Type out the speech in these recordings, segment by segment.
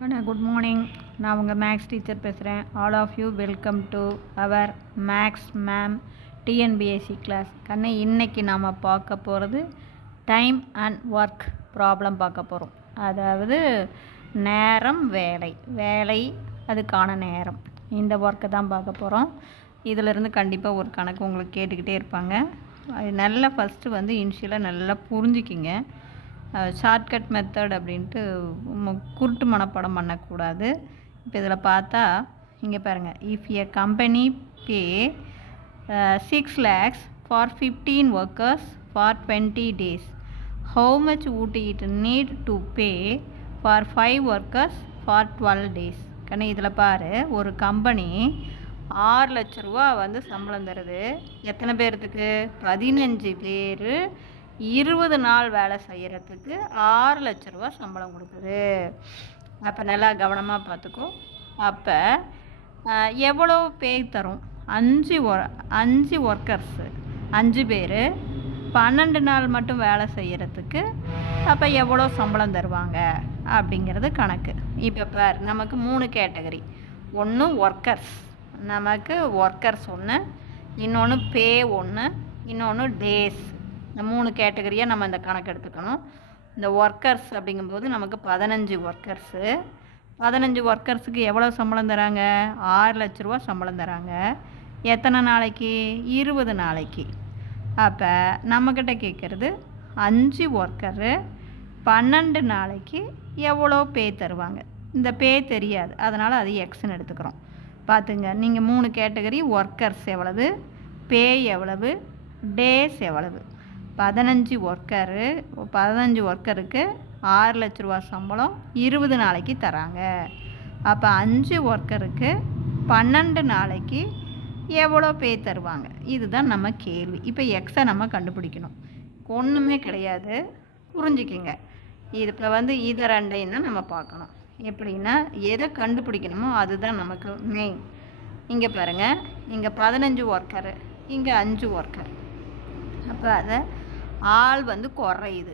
Good morning. நான் உங்கள் maths teacher பேசுகிறேன். All of you welcome to our maths ma'am TNPSC class. இன்றைக்கி நாம் பார்க்க போகிறது டைம் அண்ட் ஒர்க் ப்ராப்ளம் பார்க்க போகிறோம். அதாவது நேரம், வேலை அதுக்கான நேரம், இந்த ஒர்க்கை தான் பார்க்க போகிறோம். இதிலிருந்து கண்டிப்பாக ஒரு கணக்கு உங்களுக்கு கேட்டுக்கிட்டே இருப்பாங்க. அது நல்லா ஃபஸ்ட்டு இனிஷியலாக நல்லா புரிஞ்சுக்கிங்க. ஷார்ட்கட் மெத்தட் அப்படின்ட்டு குருட்டு மனப்பாடம் பண்ணக்கூடாது. இப்போ இதில் பார்த்தா இங்கே பாருங்கள், if a company pay 6 lakhs for 15 workers for 20 days, how much would it need to pay for 5 workers for 12 days? இதில் பாரு, ஒரு கம்பெனி 6 லட்ச ரூபா சம்பளம் தருது. எத்தனை பேர்த்துக்கு? 15 பேர் 20 நாள் வேலை செய்கிறதுக்கு 6 லட்ச ரூபா சம்பளம் கொடுக்குது. அப்போ நல்லா கவனமாக பார்த்துக்கோ. அப்போ எவ்வளோ பே தரும்? 5 ஒர்க்கர்ஸு, 5 பேர் 12 நாள் மட்டும் வேலை செய்கிறதுக்கு அப்போ எவ்வளோ சம்பளம் தருவாங்க அப்படிங்கிறது கணக்கு. இப்போ பார், நமக்கு 3 கேட்டகரி. ஒன்று ஒர்க்கர்ஸ், நமக்கு ஒர்க்கர்ஸ் ஒன்று, இன்னொன்று பே ஒன்று, இன்னொன்று டேஸ். இந்த 3 கேட்டகரியாக நம்ம இந்த கணக்கு எடுத்துக்கணும். இந்த ஒர்க்கர்ஸ் அப்படிங்கும்போது நமக்கு 15 ஒர்க்கர்ஸு. 15 ஒர்க்கர்ஸுக்கு எவ்வளோ சம்பளம் தராங்க? 6 லட்ச ரூபா சம்பளம் தராங்க. எத்தனை நாளைக்கு? 20 நாளைக்கு. அப்போ நம்மக்கிட்ட கேட்குறது 5 ஒர்க்கரு 12 நாளைக்கு எவ்வளோ பே தருவாங்க. இந்த பே தெரியாது, அதனால் அது எக்ஸ்ன்னு எடுத்துக்கிறோம். பார்த்துங்க, நீங்கள் 3 கேட்டகரி, ஒர்க்கர்ஸ் எவ்வளவு, பே எவ்வளவு, டேஸ் எவ்வளவு. 15 ஒர்க்கருக்கு 6 லட்ச ரூபா சம்பளம் 20 நாளைக்கு தராங்க. அப்போ 5 ஒர்க்கருக்கு 12 நாளைக்கு எவ்வளோ பே தருவாங்க? இதுதான் நம்ம கேள்வி. இப்போ எக்ஸை நம்ம கண்டுபிடிக்கணும். ஒன்றுமே கிடையாது, புரிஞ்சுக்கிங்க. இது இப்போ இதை ரெண்டையும் தான் நம்ம பார்க்கணும். எப்படின்னா, எதை கண்டுபிடிக்கணுமோ அதுதான் நமக்கு மெயின். இங்கே பாருங்கள், இங்கே 15 ஒர்க்கரு, இங்கே 5 ஒர்க்கர். அப்போ அதை ஆள் குறையுது.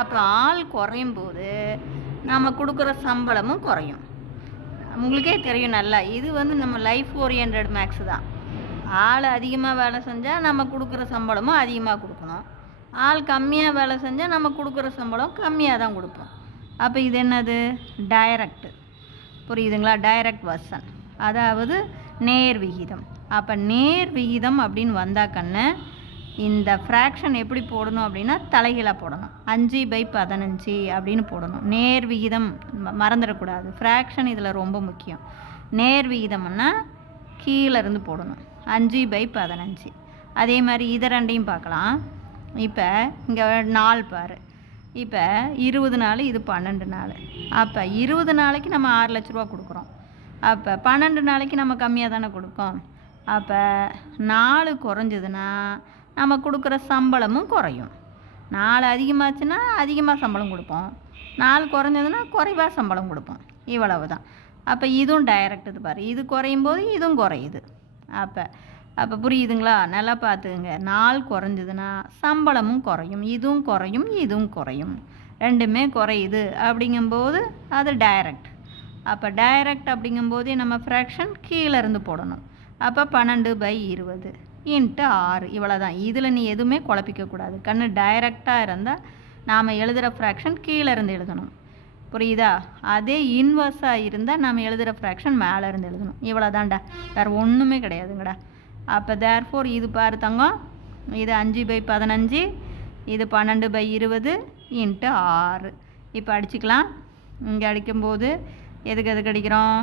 அப்போ ஆள் குறையும் போது நம்ம கொடுக்குற சம்பளமும் குறையும். உங்களுக்கே தெரியும் நல்லா, இது நம்ம லைஃப் ஓரியன்ட் மேக்ஸ் தான். ஆள் அதிகமாக வேலை செஞ்சால் நம்ம கொடுக்குற சம்பளமும் அதிகமாக கொடுக்கணும். ஆள் கம்மியாக வேலை செஞ்சால் நம்ம கொடுக்குற சம்பளம் கம்மியாக தான் கொடுப்போம். அப்போ இது என்னது? டைரக்ட். புரியுதுங்களா? டைரக்ட் வெர்சன், அதாவது நேர் விகிதம். அப்போ நேர் விகிதம் அப்படின்னு வந்தாக்கன்னு இந்த ஃப்ராக்ஷன் எப்படி போடணும் அப்படின்னா தலைகீழாக போடணும். 5/15 அப்படின்னு போடணும். நேர் விகிதம் மறந்துடக்கூடாது. ஃப்ராக்ஷன் இதில் ரொம்ப முக்கியம். நேர் விகிதம்னா கீழேருந்து போடணும், 5/15. அதே மாதிரி இதை ரெண்டையும் பார்க்கலாம். இப்போ இங்கே 4 பாரு. இப்போ 20 நாள், இது 12 நாள். அப்போ 20 நாளைக்கு நம்ம 6 லட்ச ரூபா கொடுக்குறோம். அப்போ 12 நாளைக்கு நம்ம கம்மியாக தானே கொடுக்கோம். அப்போ 4 குறைஞ்சதுன்னா நம்ம கொடுக்குற சம்பளமும் குறையும். 4 அதிகமாச்சுன்னா அதிகமாக சம்பளம் கொடுப்போம், 4 குறைஞ்சதுன்னா குறைவாக சம்பளம் கொடுப்போம். இவ்வளவு தான். அப்போ இதுவும் டைரக்ட். இது பாரு, இது குறையும் போது இதுவும் குறையுது. அப்போ புரியுதுங்களா? நல்லா பார்த்துக்குங்க. 4 குறைஞ்சதுன்னா சம்பளமும் குறையும், இதுவும் குறையும், இதுவும் குறையும், ரெண்டுமே குறையுது. அப்படிங்கும்போது அது டைரக்ட். அப்போ டைரக்ட் அப்படிங்கும்போதே நம்ம ஃப்ராக்ஷன் கீழேருந்து போடணும். அப்போ 12/20 × 6. இவ்வளோ தான். இதில் நீ எதுவுமே குழப்பிக்கக்கூடாது. டைரக்டாக இருந்தால் நாம் எழுதுகிற ஃப்ராக்ஷன் கீழே இருந்து எழுதணும். புரியுதா? அதே இன்வர்ஸாக இருந்தால் நாம் எழுதுகிற ஃப்ராக்ஷன் மேலே இருந்து எழுதணும். இவ்வளோ தான்டா, வேறு ஒன்றுமே கிடையாதுங்கடா. அப்போ தேர்ஃபோர் இது பாரு தங்கம், இது 5/15, இது 12/20 × 6. இப்போ அடிச்சுக்கலாம். இங்கே அடிக்கும்போது எதுக்கு அடிக்கிறோம்?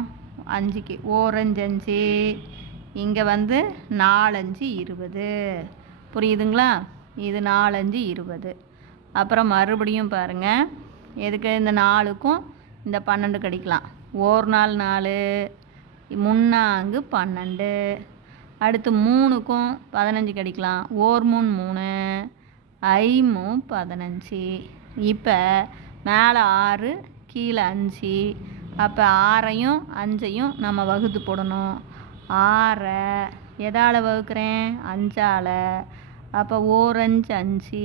5க்கு. ஓரஞ்சு 5, இங்கே 4 5 20. புரியுதுங்களா? இது 4 5 20. அப்புறம் மறுபடியும் பாருங்கள், எதுக்கு? இந்த 4க்கும் இந்த 12 கடிக்கலாம். 1 நாள் 4, 3 12. அடுத்து 3க்கும் 15 கடிக்கலாம். 1 3 3, 15. இப்போ மேலே 6, கீழே 5. அப்போ 6ஐயும் 5ஐயும் நம்ம வகுத்து போடணும். 6 எதால் வகுக்கிறேன்? 5ஆல். அப்போ ஓரஞ்சு 5,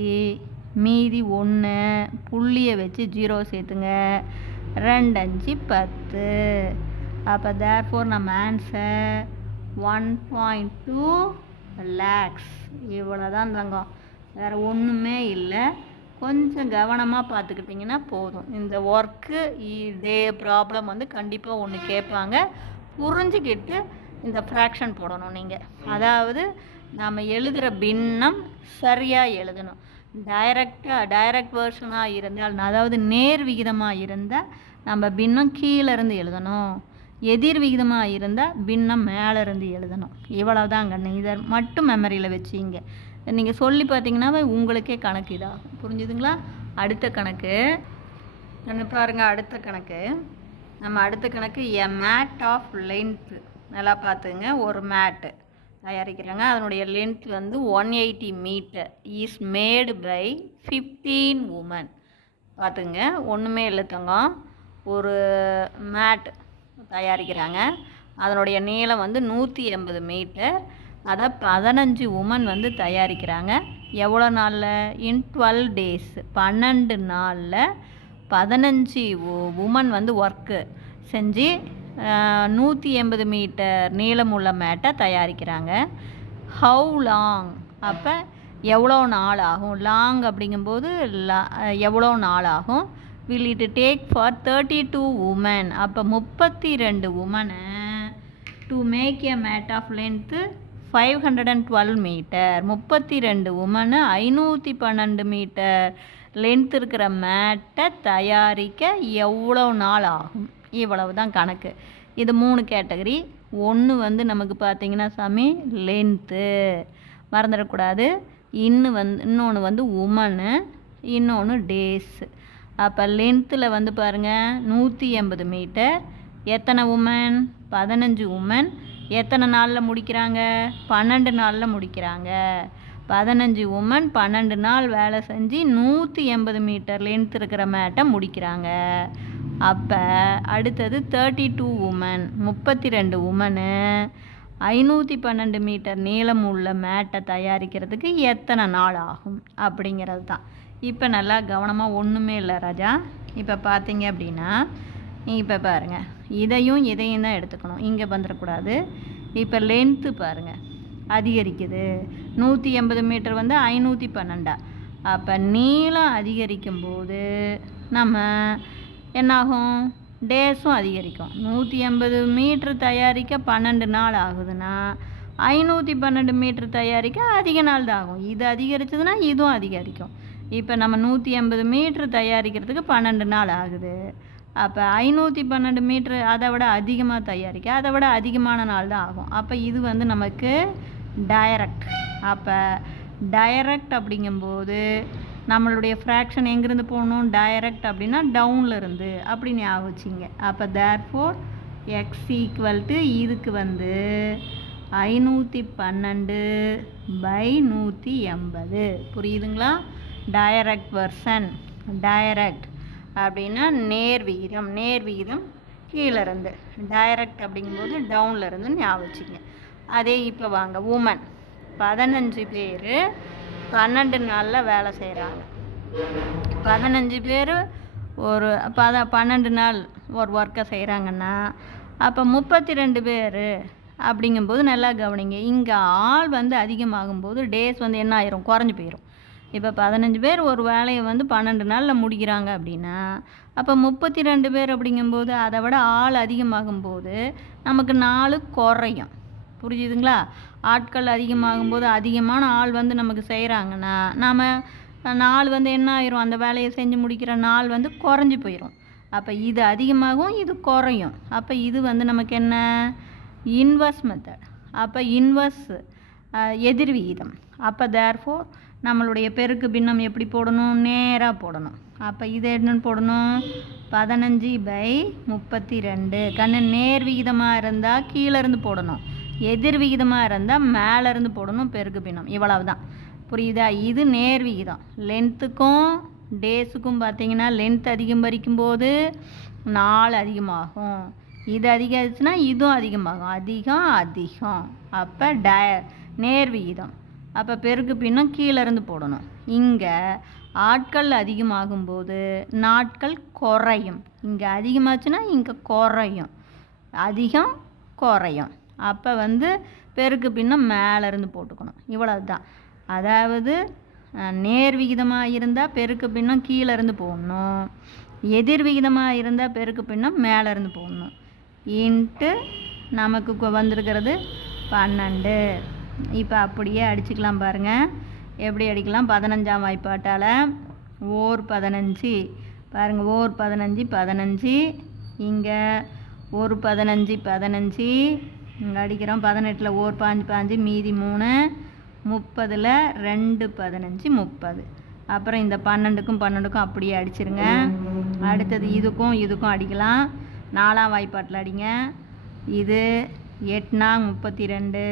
மீதி 1, புள்ளியை வச்சு 0 சேர்த்துங்க. 2 5 10. அப்போ தேர்ஃபோர் நம்ம ஆன்சர் 1.2 lakhs. இவ்வளோ தான் தங்கம், வேறு ஒன்றுமே இல்லை. கொஞ்சம் கவனமாக பார்த்துக்கிட்டிங்கன்னா போதும். இந்த ஒர்க்கு டே ப்ராப்ளம் வந்து கண்டிப்பாக ஒன்று கேட்பாங்க. புரிஞ்சுக்கிட்டு இந்த ஃப்ராக்ஷன் போடணும் நீங்கள். அதாவது நம்ம எழுதுகிற பின்னம் சரியாக எழுதணும். டைரக்ட் வேர்ஷனாக இருந்தால், அதாவது நேர் விகிதமாக இருந்தால் நம்ம பின்னம் கீழேருந்து எழுதணும். எதிர் விகிதமாக இருந்தால் பின்னம் மேலேருந்து எழுதணும். இவ்வளோதான் கண்ணு. இதை மட்டும் மெமரியில் வச்சிங்க. நீங்கள் சொல்லி பார்த்தீங்கன்னா உங்களுக்கே கணக்கு இதாகும். புரிஞ்சுதுங்களா? அடுத்த கணக்கு பாருங்கள். அடுத்த கணக்கு எ மேட் ஆஃப் லென்த்து. நல்லா பார்த்துங்க. ஒரு மேட்டு தயாரிக்கிறாங்க. அதனுடைய லென்த் வந்து 180 metre is made by 15 women. பார்த்துங்க, ஒன்றுமே இல்லை தங்கம். ஒரு மேட் தயாரிக்கிறாங்க. அதனுடைய நீளம் வந்து 180 மீட்டர். அதை 15 women வந்து தயாரிக்கிறாங்க. எவ்வளோ நாளில்? இன் 12 days. 12 நாளில் 15 women வந்து ஒர்க்கு செஞ்சு 180 மீட்டர் நீளமுள்ள மேட்டை தயாரிக்கிறாங்க. How long? அப்போ எவ்வளோ நாள் ஆகும்? லாங் அப்படிங்கும்போது எவ்வளோ நாள் ஆகும்? Will it take for 32 women. அப்போ 32 women to make a mat of length 512 metre. 32 women 512 metre length இருக்கிற மேட்டை தயாரிக்க எவ்வளோ நாள் ஆகும்? இவ்வளவு தான் கணக்கு. இது 3 கேட்டகரி. ஒன்று வந்து நமக்கு பார்த்திங்கன்னா சாமி லென்த்து, மறந்துடக்கூடாது. இன்னொன்று வந்து உமனு, இன்னொன்று டேஸு. அப்போ லென்த்தில் வந்து பாருங்கள் 180 மீட்டர். எத்தனை உமன்? 15 உமன். எத்தனை நாளில் முடிக்கிறாங்க? 12 நாளில் முடிக்கிறாங்க. 15 உமன் 12 நாள் வேலை செஞ்சு 180 மீட்டர் லென்த் இருக்கிற மேட்டை முடிக்கிறாங்க. அப்போ அடுத்தது 32 உமன், 32 உமனு 512 மீட்டர் நீளம் உள்ள மேட்டை தயாரிக்கிறதுக்கு எத்தனை நாள் ஆகும் அப்படிங்கிறது தான். இப்போ நல்லா கவனமாக, ஒன்றுமே இல்லை ராஜா. இப்போ பார்த்தீங்க அப்படின்னா, இப்போ பாருங்கள், இதையும் தான் எடுத்துக்கணும், இங்கே வந்துடக்கூடாது. இப்போ லென்த்து பாருங்கள் அதிகரிக்குது. 180 மீட்டர் வந்து 512. அப்போ நீளம் அதிகரிக்கும் போது நம்ம என்னாகும்? டேஸும் அதிகரிக்கும். 180 மீட்ரு தயாரிக்க 12 நாள் ஆகுதுன்னா 512 மீட்ரு தயாரிக்க அதிக நாள் தான் ஆகும். இது அதிகரிச்சதுன்னா இதுவும் அதிகரிக்கும். இப்போ நம்ம 180 மீட்ரு தயாரிக்கிறதுக்கு 12 நாள் ஆகுது. அப்போ 512 மீட்ரு அதை விட அதிகமாக தயாரிக்க அதை விட அதிகமான நாள் தான் ஆகும். அப்போ இது வந்து நமக்கு டைரக்ட். அப்போ டைரக்ட் அப்படிங்கும்போது நம்மளுடைய ஃப்ராக்ஷன் எங்கேருந்து போகணும்? டைரக்ட் அப்படின்னா டவுனில் இருந்து அப்படி ஞாபகம் வச்சிங்க. அப்போ தேர்ஃபோர் எக்ஸ் ஈக்குவல் டு இதுக்கு வந்து 512/180. புரியுதுங்களா? Direct version. டைரக்ட் அப்படின்னா நேர் விகிதம் கீழே இருந்து. டைரக்ட் அப்படிங்கும்போது டவுனில் இருந்து ஞாபகம் வச்சுங்க. அதே இப்போ வாங்க, உமன் 15 பேர் 12 நாளில் வேலை செய்கிறாங்க. 15 பேர் ஒரு 12 நாள் ஒரு ஒர்க்கை செய்கிறாங்கன்னா அப்போ 32 பேர் அப்படிங்கும்போது நல்லா கவனிங்க. இங்கே ஆள் வந்து அதிகமாகும்போது டேஸ் வந்து என்ன ஆயிரும்? குறைஞ்சி போயிடும். இப்போ 15 பேர் ஒரு வேலையை வந்து 12 நாளில் முடிக்கிறாங்க அப்படின்னா அப்போ 32 பேர் அப்படிங்கும்போது அதை விட ஆள் அதிகமாகும்போது நமக்கு நாள் குறையும். புரிஞ்சுதுங்களா? ஆட்கள் அதிகமாகும்போது அதிகமான ஆள் வந்து நமக்கு செய்கிறாங்கன்னா நாம் நாள் வந்து என்ன ஆயிரும்? அந்த வேலையை செஞ்சு முடிக்கிற நாள் வந்து குறைஞ்சி போயிடும். அப்போ இது அதிகமாகும், இது குறையும். அப்போ இது வந்து நமக்கு என்ன? Inverse method. அப்போ இன்வர்ஸ் எதிர் விகிதம். அப்போ தேர்ஃபோர் நம்மளுடைய பெருக்கு பின்னம் எப்படி போடணும்? நேராக போடணும். அப்போ இது என்னன்னு போடணும்? 15/32. கண்ணு நேர் விகிதமாக இருந்தால் கீழேருந்து போடணும், எதிர் விகிதமாக இருந்தால் மேலேருந்து போடணும் பெருக்கு பின்னம். இவ்வளவு தான். புரியுதா? இது நேர் விகிதம். லென்த்துக்கும் டேஸுக்கும் பார்த்தீங்கன்னா லென்த் அதிகரிக்கும்போது நாள் அதிகமாகும். இது அதிகரிச்சுன்னா இதுவும் அதிகமாகும். அதிகம். அப்போ நேர் விகிதம். அப்போ பெருக்கு பின்னம் கீழேருந்து போடணும். இங்கே ஆட்கள் அதிகமாகும்போது நாட்கள் குறையும். இங்கே அதிகமாச்சுன்னா இங்கே குறையும், அதிகம் குறையும். அப்போ பெருக்கு பின்னம் மேலேருந்து போட்டுக்கணும். இவ்வளவு தான். அதாவது நேர் விகிதமாக இருந்தால் பெருக்கு பின்னம் கீழேருந்து போடணும், எதிர் விகிதமாக இருந்தால் பெருக்கு பின்னம் மேலேருந்து போடணும். இன்ட்டு நமக்கு வந்திருக்கிறது 12. இப்போ அப்படியே அடிச்சுக்கலாம் பாருங்கள். எப்படி அடிக்கலாம்? 15ஆம் வாய்ப்பாட்டால் ஓர் 15 பாருங்கள். ஓர் 15 15, இங்கே ஒரு 15 15, இங்கே அடிக்கிறோம். 18ல் ஓர் 5 5, மீதி 3, 30ல் 2 15 30. அப்புறம் இந்த 12க்கும் 12க்கும் அப்படியே அடிச்சிருங்க. அடுத்தது இதுக்கும் இதுக்கும் அடிக்கலாம். 4ஆம் வாய்ப்பாட்டில் அடிங்க. இது 8 நாங் 32,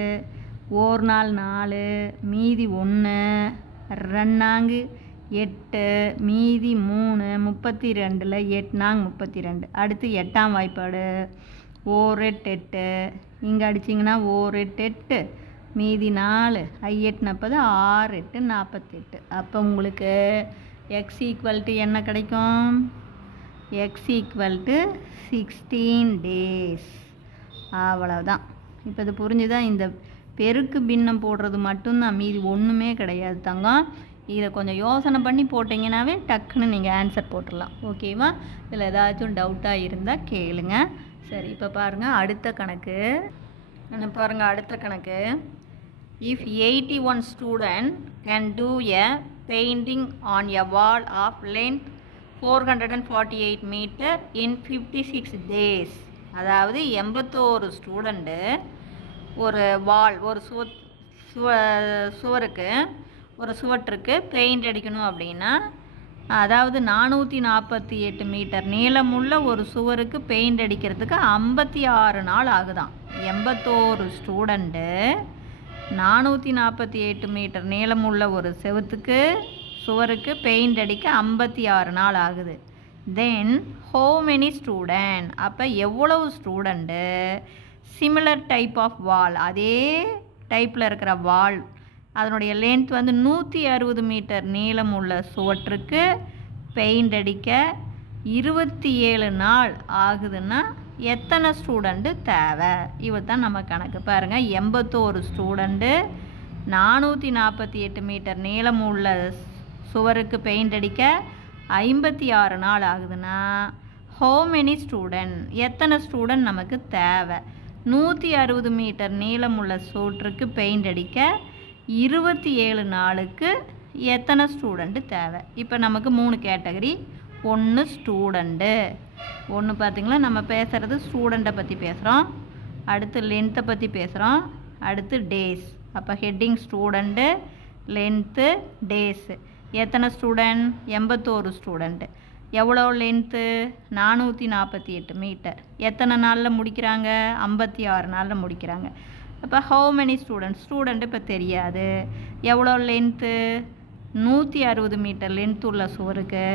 ஓர் நாள் 4, மீதி 1, 2 நாங்கு 8, மீதி 3, 32ல் 8 நாங் 32. அடுத்து 8ஆம் வாய்ப்பாடு ஓர் 8 8, இங்கே அடிச்சிங்கன்னா ஓர் 8 8, மீதி 4, 8 40, 6 8 48. அப்போ உங்களுக்கு எக்ஸ் ஈக்குவல் டு என்ன கிடைக்கும்? X equal to 16 days. அவ்வளோதான். இப்போ இது புரிஞ்சுதான்? இந்த பெருக்கு பின்னம் போடுறது மட்டும்தான், மீதி ஒன்றுமே கிடையாது தங்கம். இதை கொஞ்சம் யோசனை பண்ணி போட்டிங்கன்னாவே டக்குன்னு நீங்கள் ஆன்சர் போட்டுடலாம். ஓகேவா? இதில் ஏதாச்சும் டவுட்டாக இருந்தால் கேளுங்க. சரி, இப்போ பாருங்கள் அடுத்த கணக்கு. அடுத்த கணக்கு. If 81 student can do a painting on a wall of length 448 meter in 56 days. அதாவது 81 ஸ்டூடெண்ட்டு ஒரு வால், ஒரு சுவற்றுக்கு பெயிண்ட் அடிக்கணும் அப்படின்னா, அதாவது 448 மீட்டர் நீளமுள்ள ஒரு சுவருக்கு பெயிண்ட் அடிக்கிறதுக்கு 56 நாள் ஆகுதான். 81 ஸ்டூடெண்ட்டு 448 மீட்டர் நீளமுள்ள ஒரு சுவருக்கு பெயிண்ட் அடிக்க 56 நாள் ஆகுது. தென் ஹவு மெனி ஸ்டூடெண்ட், அப்போ எவ்வளவு ஸ்டூடெண்ட்டு சிமிலர் டைப் ஆஃப் வால், அதே டைப்பில் இருக்கிற வால், அதனுடைய லென்த் 160 மீட்டர் நீளம் உள்ள சுவற்றுக்கு பெயிண்ட் அடிக்க 27 நாள் ஆகுதுன்னா எத்தனை ஸ்டூடெண்ட்டு தேவை? இவ தான் நம்ம கணக்கு. பாருங்கள், 81 ஸ்டூடெண்ட்டு 448 மீட்டர் நீளம் உள்ள சுவருக்கு பெயிண்ட் அடிக்க 56 நாள் ஆகுதுன்னா ஹவு மெனி ஸ்டூடெண்ட், எத்தனை ஸ்டூடெண்ட் நமக்கு தேவை? 160 மீட்டர் நீளம் உள்ள சுவற்றுக்கு பெயிண்ட் அடிக்க 27 நாளுக்கு எத்தனை ஸ்டூடெண்ட்டு தேவை? இப்போ நமக்கு 3 கேட்டகரி. ஒன்று ஸ்டூடெண்ட்டு, ஒன்று பார்த்திங்களா நம்ம பேசுகிறது ஸ்டூடெண்ட்டை பற்றி பேசுகிறோம், அடுத்து லென்த்தை பற்றி பேசுகிறோம், அடுத்து டேஸ். அப்போ ஹெட்டிங் ஸ்டூடெண்ட்டு, லென்த்து, டேஸு. எத்தனை ஸ்டூடெண்ட்? 81 ஸ்டூடெண்ட்டு. எவ்வளோ லென்த்து? 448 மீட்டர். எத்தனை நாளில் முடிக்கிறாங்க? 56 நாளில் முடிக்கிறாங்க. இப்போ ஹவு மெனி ஸ்டூடெண்ட்டு இப்போ தெரியாது. எவ்வளோ லென்த்து? 160 மீட்டர் லென்த் உள்ள சுவருக்கு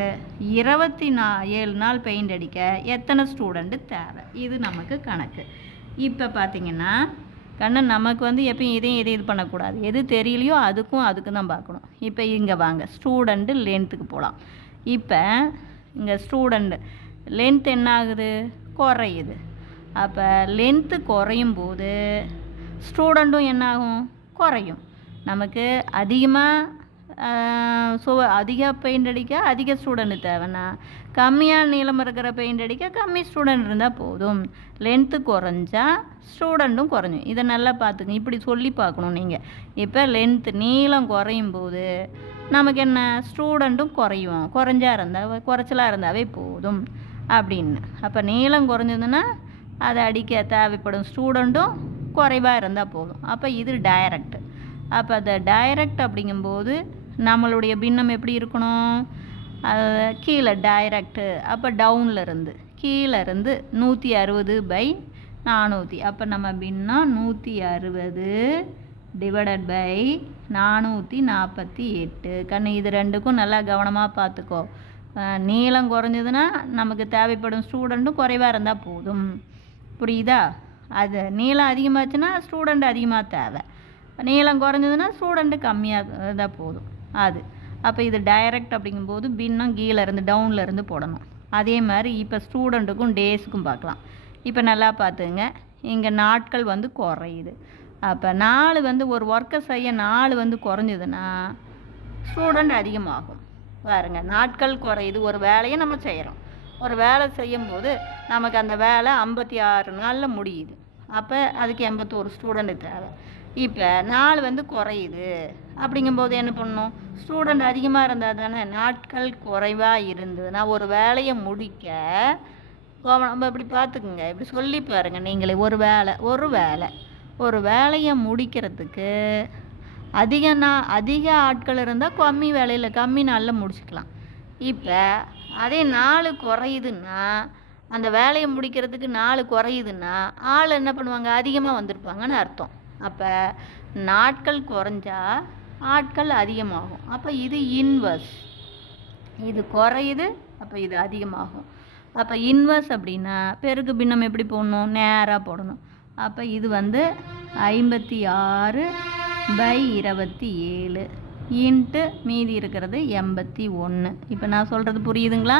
27 நாள் பெயிண்ட் அடிக்க எத்தனை ஸ்டூடெண்ட்டு தேவை? இது நமக்கு கணக்கு. இப்போ பார்த்திங்கன்னா கண்ணன் நமக்கு எப்பயும் இதையும் இது பண்ணக்கூடாது. எது தெரியலையோ அதுக்கு தான் பார்க்கணும். இப்போ இங்கே வாங்க, ஸ்டூடெண்ட்டு லென்த்துக்கு போகலாம். இப்போ இங்கே ஸ்டூடெண்ட்டு லென்த் என்ன ஆகுது? குறையுது. அப்போ லென்த்து குறையும் போது ஸ்டூடெண்ட்டும் என்ன ஆகும்? குறையும். நமக்கு அதிக பெயிண்ட் அடிக்க அதிக ஸ்டூடெண்ட்டு தேவைன்னா கம்மியான நீளம் இருக்கிற பெயிண்ட் அடிக்க கம்மி ஸ்டூடெண்ட் இருந்தால் போதும். லென்த்து குறைஞ்சா ஸ்டூடெண்ட்டும் குறைஞ்சும். இதை நல்லா பார்த்துங்க, இப்படி சொல்லி பார்க்கணும் நீங்கள். இப்போ லென்த்து நீளம் குறையும் போது நமக்கு என்ன? ஸ்டூடெண்ட்டும் குறைச்சலாக இருந்தாவே போதும் அப்படின்னு. அப்போ நீளம் குறைஞ்சதுன்னா அதை அடிக்க தேவைப்படும் ஸ்டூடெண்ட்டும் குறைவாக இருந்தால் போதும். அப்போ இது டைரக்ட். அப்போ அந்த டைரக்ட் அப்படிங்கும்போது நம்மளுடைய பின்னம் எப்படி இருக்கணும்? கீழே டைரக்டு, அப்போ டவுனில் இருந்து கீழே இருந்து 160/400. அப்போ நம்ம பின்னம் 160 டிவைடட் பை 448. கண்ணு இது ரெண்டுக்கும் நல்லா கவனமாக பார்த்துக்கோ. நீளம் குறைஞ்சதுன்னா நமக்கு தேவைப்படும் ஸ்டூடெண்ட்டும் குறைவாக இருந்தால் போதும். புரியுதா? அது நீளம் அதிகமாச்சுன்னா ஸ்டூடெண்ட் அதிகமாக தேவை, நீளம் குறைஞ்சதுன்னா ஸ்டூடெண்ட்டு கம்மியாக இருந்தால் போதும். அது அப்போ இது டைரக்ட் அப்படிங்கும்போது பின்னம் கீழேருந்து டவுன்லேருந்து போடணும். அதே மாதிரி இப்போ ஸ்டூடெண்ட்டுக்கும் டேஸுக்கும் பார்க்கலாம். இப்போ நல்லா பார்த்துங்க, இங்கே நாட்கள் வந்து குறையுது. அப்போ 4 வந்து ஒரு ஒர்க்கை செய்ய 4 வந்து குறைஞ்சதுன்னா ஸ்டூடெண்ட் அதிகமாகும். பாருங்கள், நாட்கள் குறையுது. ஒரு வேலையை நம்ம செய்கிறோம். ஒரு வேலை செய்யும்போது நமக்கு அந்த வேலை 56 நாளில் முடியுது. அப்போ அதுக்கு 81 ஸ்டூடெண்ட்டு தேவை. இப்போ 4 வந்து குறையுது அப்படிங்கும்போது என்ன பண்ணணும்? ஸ்டூடெண்ட் அதிகமாக இருந்தால் தானே. நாட்கள் குறைவாக இருந்ததுன்னா ஒரு வேலையை முடிக்க நம்ம இப்படி பார்த்துக்குங்க, இப்படி சொல்லி பாருங்கள் நீங்களே. ஒரு வேலையை முடிக்கிறதுக்கு அதிக ஆட்கள் இருந்தால் கம்மி நாளில் முடிச்சுக்கலாம். இப்போ அதே 4 குறையுதுன்னா, அந்த வேலையை முடிக்கிறதுக்கு 4 குறையுதுன்னா ஆள் என்ன பண்ணுவாங்க? அதிகமாக வந்திருப்பாங்கன்னு அர்த்தம். அப்போ நாட்கள் குறைஞ்சா ஆட்கள் அதிகமாகும். அப்போ இது இன்வர்ஸ். இது குறையுது, அப்போ இது அதிகமாகும். அப்போ இன்வர்ஸ் அப்படின்னா பெருக்கு பின்னம் எப்படி போடணும்? நேராக போடணும். அப்போ இது வந்து 56/27 இன்ட்டு மீதி இருக்கிறது 81. இப்போ நான் சொல்கிறது புரியுதுங்களா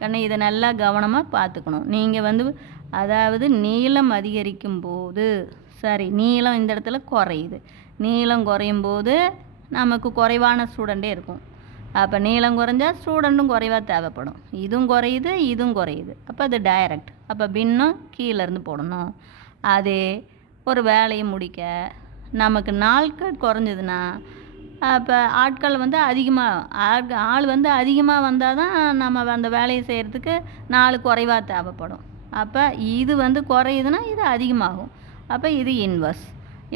கண்ணு? இதை நல்லா கவனமாக பார்த்துக்கணும். நீங்கள் வந்து அதாவது நீளம் அதிகரிக்கும் போது, நீளம் இந்த இடத்துல குறையுது. நீளம் குறையும் போது நமக்கு குறைவான ஸ்டூடெண்ட்டே இருக்கும். அப்போ நீளம் குறைஞ்சா ஸ்டூடெண்ட்டும் குறைவாக தேவைப்படும். இதுவும் குறையுது. அப்போ அது டைரக்ட். அப்போ பின்னம் கீழேருந்து போடணும். அதே ஒரு வேலையை முடிக்க நமக்கு நாட்கள் குறைஞ்சதுன்னா அப்போ ஆட்கள் வந்து ஆள் வந்து அதிகமாக வந்தால் தான் நம்ம அந்த வேலையை செய்கிறதுக்கு 4 குறைவாக தேவைப்படும். அப்போ இது வந்து குறையுதுன்னா இது அதிகமாகும். அப்போ இது இன்வர்ஸ்.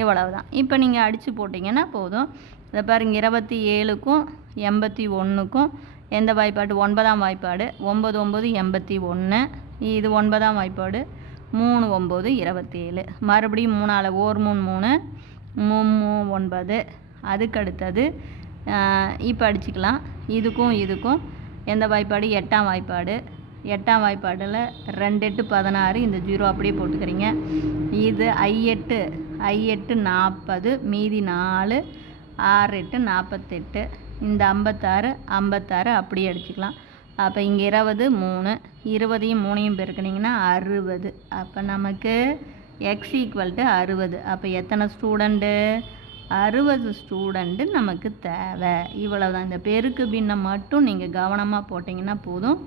இவ்வளவு தான். இப்போ நீங்கள் அடித்து போட்டிங்கன்னா போதும். இதை பாருங்க, 27க்கும் 81க்கும் எந்த வாய்ப்பாடு? 9ஆம் வாய்ப்பாடு. 9 9 81. இது 9ஆம் வாய்ப்பாடு. 3 9 27. மறுபடியும் 3 1 3 3 9. அதுக்கு அடுத்தது இப்போ அடிச்சுக்கலாம். இதுக்கும் எந்த வாய்ப்பாடு? 8ஆம் வாய்ப்பாடு. 8ஆம் வாய்ப்பாடில் 2 8 16. இந்த 0 அப்படியே போட்டுக்கிறீங்க. இது I8 40, மீதி 4, 6 8 48. இந்த 56 அப்படியே அடிச்சுக்கலாம். அப்போ இங்கே 20 3, 20யும் 3யும் பெருக்கினீங்கன்னா 60. அப்போ நமக்கு x = 60. அப்போ எத்தனை ஸ்டூடெண்ட்டு? 60 ஸ்டூடெண்ட்டு நமக்கு தேவை. இவ்வளவுதான். இந்த பெருக்கு பின்னம் மட்டும் நீங்கள் கவனமாக போட்டிங்கன்னா போதும்.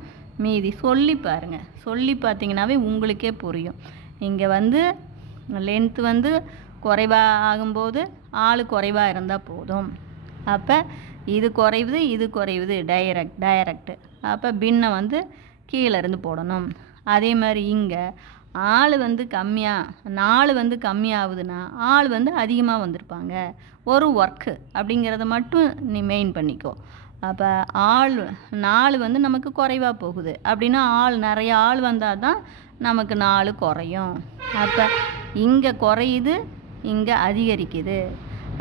மீதி சொல்லி பாருங்கள். சொல்லி பார்த்தீங்கன்னாவே உங்களுக்கே புரியும். இங்கே வந்து லென்த்து வந்து குறைவாக ஆகும்போது ஆள் குறைவாக இருந்தால் போதும். அப்போ இது குறைவுது டைரக்ட். அப்போ பின்னம் வந்து கீழேருந்து போடணும். அதே மாதிரி இங்கே ஆள் வந்து 4 வந்து கம்மியாகுதுன்னா ஆள் வந்து அதிகமாக வந்திருப்பாங்க. ஒரு ஒர்க்கு அப்படிங்கிறத மட்டும் நீ மெயின் பண்ணிக்கோ. அப்போ 4 வந்து நமக்கு குறைவாக போகுது அப்படின்னா நிறைய ஆள் வந்தால் தான் நமக்கு 4 குறையும். அப்போ இங்கே குறையுது, இங்கே அதிகரிக்குது.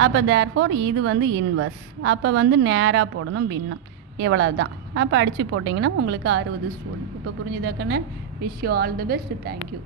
அப்போ தேர்ஃபோர் இது வந்து இன்வர்ஸ். அப்போ வந்து நேராக போடணும் பின்னம். இவ்வளவு தான். அப்போ அடித்து போட்டிங்கன்னா உங்களுக்கு 60 ஸ்டூடெண்ட். இப்போ புரிஞ்சுதா கண்ணு? Wish you all the best. Thank you.